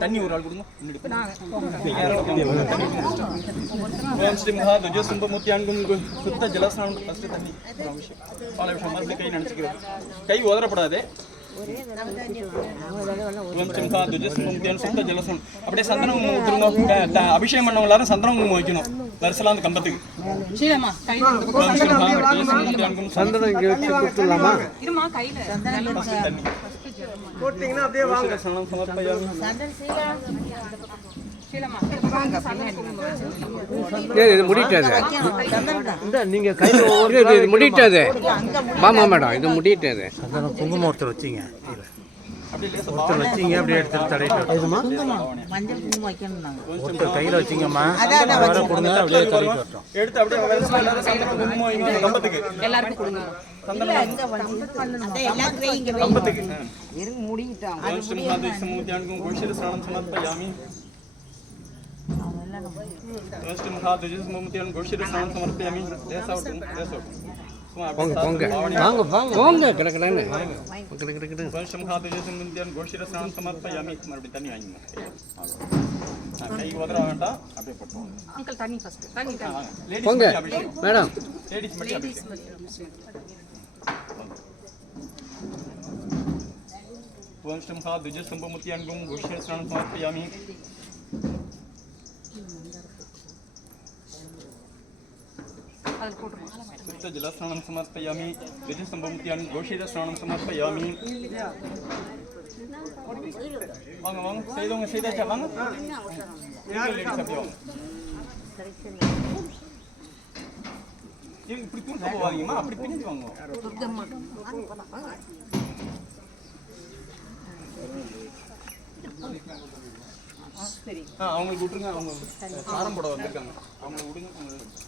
தண்ணி ஒரு ஆள் கொடுங்க. சுத்த ஜலஸ்நானம் ஃபர்ஸ்ட் தண்ணி பல விஷயம் மருந்து கை நினைச்சுக்கிறது. கை உதறப்படாது. சுத்த ஜலஸ்நானம் அப்படியே சந்தனம் ஊற்றுங்க. அபிஷேகம் பண்ணவங்க எல்லாரும் சந்தனம் வைக்கணும். வருஷலாம் அந்த கம்பத்துக்கு சந்தனம் இங்கே வச்சு கொடுத்துடலாமா? போட்டீங்கன்னா அப்படியே வாங்க. இது முடிட்டாது. நீங்க கையில் இது முடிட்டாது. ஆமா மேடம், இது முடிட்டாது. சந்தனம் குங்குமம் ஒருத்தர் வச்சிங்க, ஒருத்தர் வச்சிங்க, அப்படியே எடுத்து தடவிட்டு மஞ்சள் குங்குமம் வைக்கணும். ஒருத்தர் கையில் வச்சிங்கம்மா, வர கொடுங்க, அப்படியே தடவிட்டு வரட்டும். எடுத்து அப்படியே சந்தனம் குங்குமம் வைங்க கம்பத்துக்கு. எல்லாருக்கும் கொடுங்க. जलस्नानं समर्पयामि द्विजस्तंभमुत्यान् घोषितस्नानं समर्पयामि வாங்க வாங்க செய்தவங்க செய்தாச்சா வாங்க இப்படி தூக்க போவாதீங்கம்மா அப்படி பிடிச்சு வாங்க அவங்களுக்கு விட்டுருங்க அவங்க சாரம் போட வந்திருக்காங்க அவங்களுக்கு விடுங்க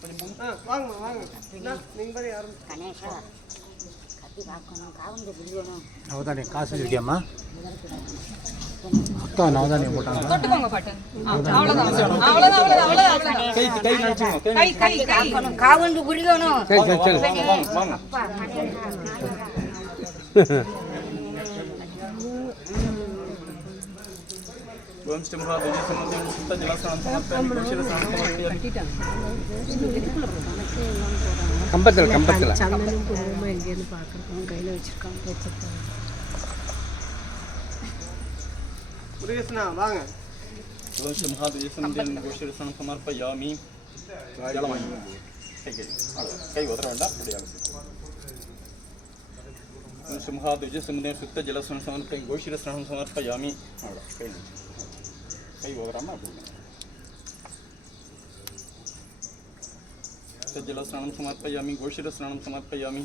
கொஞ்சம் வாங்க வாங்க நீங்க பாரு யாரும் கணேஷா கத்தி பார்க்கணும் காவங்க பிடிக்கணும் நவதானியம் காசு வச்சிருக்கியாம்மா அக்கா நவதானியம் போட்டாங்க தொட்டுக்கோங்க பாட்டு அவ்வளவுதான் கை கை நினைச்சுங்க கை காவங்க பிடிக்கணும் வாங்க கம்பத்தில் கம்பத்தில் முருகேசனா வாங்க சமர்ப்பயாமி கை உதற வேண்டாம் சுத்த ஜலஸ்நானம் சமர்ப்ப கோஷிர ஸ்நானம் சமர்ப்பயாமி கை உதறாம அப்படி ஜலஸ்நானம் சமர்ப்பயாமி கோஷிர ஸ்நானம் சமர்ப்பயாமி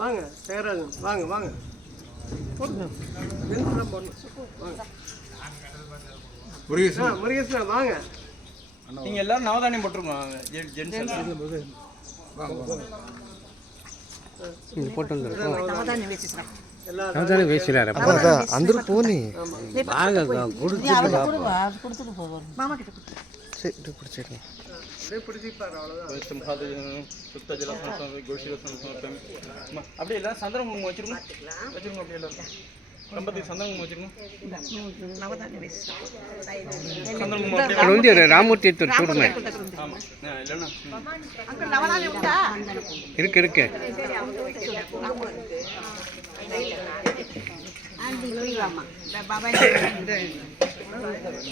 வாங்க சேகராஜன் வாங்க வாங்க முருகேசனா வாங்க நீங்க எல்லாரும் நவதானியம் போட்டுருங்க போட்டு வந்துருக்கோம் வேசிறாரு அந்த போனி பாக கொடுத்துட்டு போவோம் மாமா கிட்ட சரி பிடிச்சிடலாம் அப்படியே எல்லாம் சந்திரம் குங்குமம் வச்சிருங்க வச்சிருங்க அப்படியே எல்லாம் கம்பத்துக்கு சந்திரம் குங்குமம் வச்சிருங்க ராமூர்த்தி சூடுங்க ஆமா இல்லைன்னா இருக்கு இருக்கு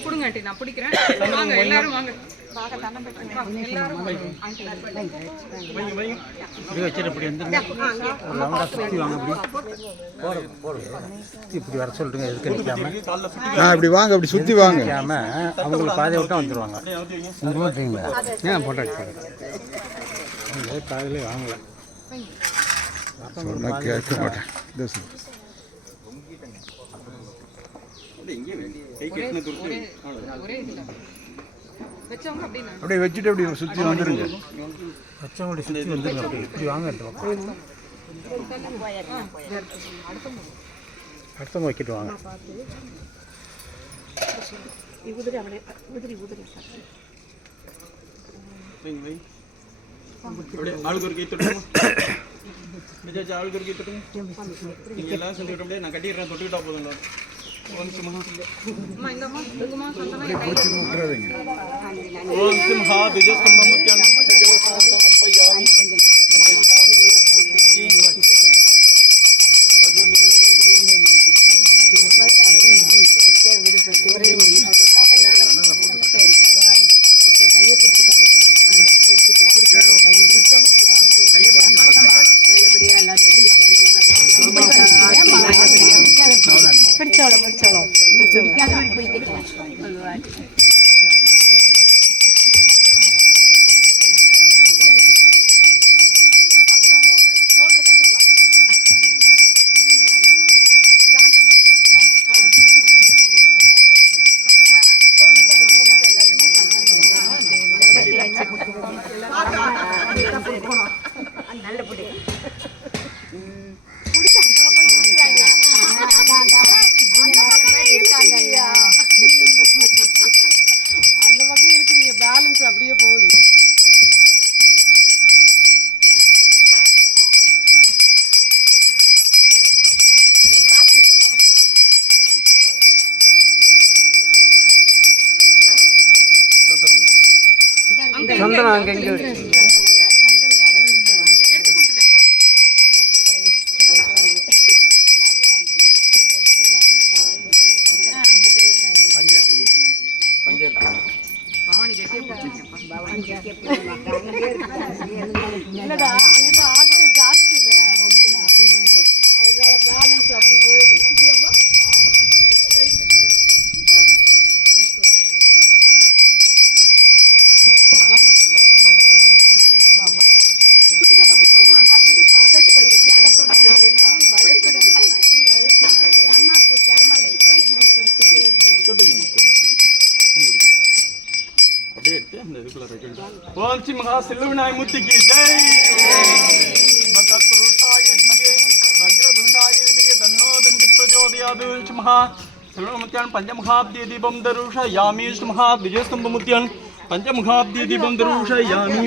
கொடுங்க ஆண்டி நான் பிடிக்கிறேன் வாங்க எல்லாரும் வாங்க இப்படி வர சொல்றீங்க எதுக்கு நிற்காம இப்படி வாங்க அப்படி சுற்றி வாங்க அவங்களுக்கு பாதையை விட்டா வந்துடுவாங்க ஏன் போட்டாச்சு காதலே வாங்கல கேட்க மாட்டேன் கை கட்டின ஒரே வச்சவங்க அப்படின்னா அப்படியே வச்சுட்டு அப்படியே சுற்றி வந்துருங்க. வச்சவங்களுடைய சுற்றி வந்துருங்க. அப்படி இப்படி வாங்க இந்த பக்கம். அடுத்தவங்க வைக்கிட்டு வாங்க. அப்படியே ஆளுக்கு ஒரு கை தொட்டுங்க. விஜய் ஆளுக்கு ஒரு கை தொட்டுங்க. நீங்க எல்லாம் சொல்லிட்டு அப்படியே நான் கட்டிடுறேன், தொட்டுக்கிட்டா போதும். ஓம் சிம்ஹா அம்மா இந்த அம்மா இருக்குமா சொந்தமா விட்டுறாதீங்க. ஓம் சிம்ஹா திஜஸ்தம்பமுத்யான் ஜலசமர்ப்பயாமி. அந்த பக்கம் இழுக்கிறீங்க, பேலன்ஸ் அப்படியே போகுது. சந்தனம் அங்கே இங்கே எடுத்து கொடுத்துட்டேன். பவானி கட்டியே பிடிச்சிருக்கேன். இல்லடா அங்கிட்ட ஆட்கள் ஜாஸ்தி இல்லை, அதனால பேலன்ஸ் அப்படி போகுது. அப்படியாம்மா? ரைட்டு. அப்படியே எடுத்து அந்த இதுக்குள்ள வைக்கணும். ஓம் சிம்ஹா சில்லுவினாய் முத்திக்கு ஜெய். பகத்ருஷாய வித்மகே வக்ரதுண்டாய தீமஹி தன்னோ தந்தி பிரச்சோதயாத். சிம்ஹா சில்லுவினாய் பஞ்சமுகாப்தி தீபம் தருஷயாமி. சிம்ஹா திஜஸ்தம்பமுத்யான் பஞ்சமுகாப்தி தீபம் தருஷயாமி.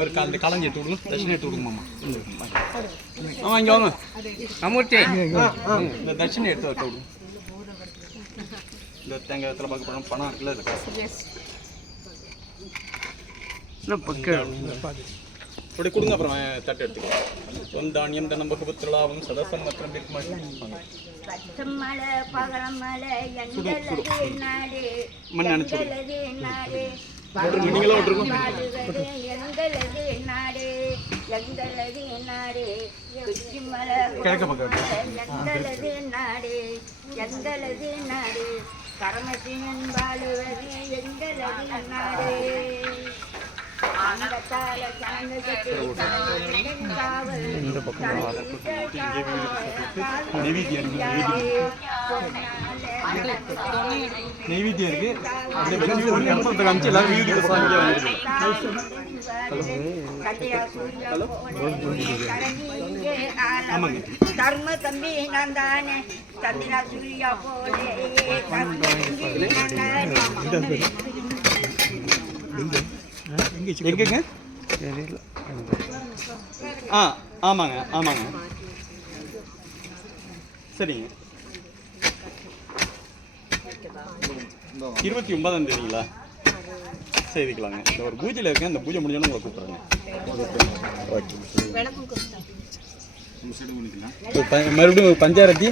ஒரு கால் கலஞ்சி எடுத்து விடுங்க, தட்சிணை எடுத்து விடுங்க மாமா. ஆமா இங்க வாங்க அமூர்த்தி. இந்த தட்சிணை எடுத்து வைக்க விடுங்க. இந்த தேங்காய் இடத்துல பார்க்க போனோம், பணம் இருக்குல்ல அது. அப்படி கொடுங்க, அப்புறம் தட்டு எடுத்துக்கலாம். தானியம் தன்னம் பகுபத்திரலாவும் சதசம் மத்திரம் பச்சமலை பகலமலை எங்களது நாடு, எங்களது நாடு, எங்களது நாடு, எங்களது நாடு, குச்சிமலை எங்களது நாடு, எங்களது நாடு, பரமசிவன் வாழுவது எங்களது நாடு. நெய்வேத்தியம் இருக்கு. காமிச்சு எல்லாரும் வீடியோ தர்ம தம்பி நான் தானே தம்பினா சூர்யா போலே எங்கங்க? ஆமாங்க ஆமாங்க, சரிங்க. 29ஆம் தேதிங்களா? செய்திக்கலாங்க. இந்த ஒரு பூஜையில் இருக்கேன், இந்த பூஜை முடிஞ்சோன்னு உங்களை கூப்பிட்றேங்க. மறுபடியும் பஞ்சாரத்தி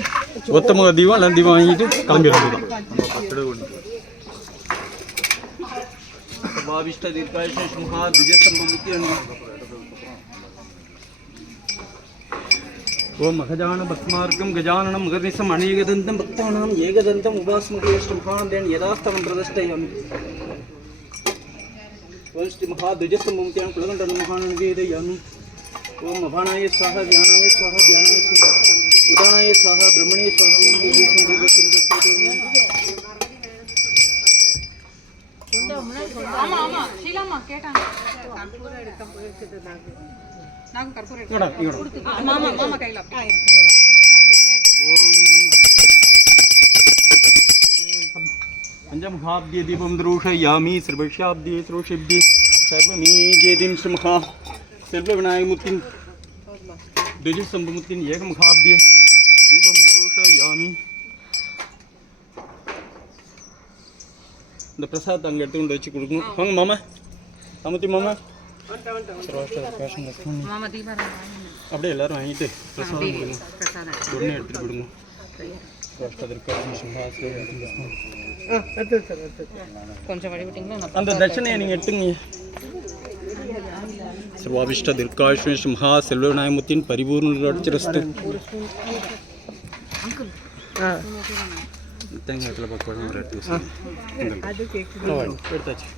ஒத்தமுக தீபம் எல்லாம் தீபம் வாங்கிட்டு கிளம்பிடுறது தான். भाविष्ट दीर्घायुष सिंहा द्विजस्तंभमुत्यं ओम गजानन भक्तमार्गं गजाननं मगर्निशं अनेकदन्तं भक्तानां एकदन्तम् उपास्महे सिंहादेन यदास्तवं प्रदष्टयामि ओम श्री महाद्विजस्तंभमुत्यं कुलगण्डनं महानवेदयामि ओम अभानाय स्वाहा ध्यानाय स्वाहा ध्यानाय स्वाहा उदानाय स्वाहा ब्रह्मणे स्वाहा ओम देवी संदेव सुंदर ஆமா ஆமா ஷீலாமா கேட்டாங்க நாங்க கற்பூரம் மாமா மாமா கையில पंचमुखाब्दे दीपं द्रोषयामि सर्वशाब्दे श्रोषिब्दे सर्वमेजेदिं श्रमखा सर्वविनायकमूर्तिं द्विजस्तंभमूर्तिं एकमुखाब्दे दीपं द्रोषयामि இந்த பிரசாத் அங்கே எடுத்து கொண்டு வச்சு கொடுக்கணும் வாங்க மாமா அமுத்தி மாமா மாமா தீபாவளி அப்படியே எல்லாரும் வாங்கிட்டு பிரசாதம் கொடுங்க உடனே எடுத்துட்டு கொடுங்க கொஞ்சம் வழி விட்டீங்களா அந்த தட்சணையை நீங்கள் எடுத்துங்க சர்வாபிஷ்ட தீர்க்காயுஷ்மே சிம்ஹா செல்வநாயகமூர்த்தியின் பரிபூர்ணரஸ்து தேங்காய்ல பக்கம் ஒரு எடுத்தாச்சு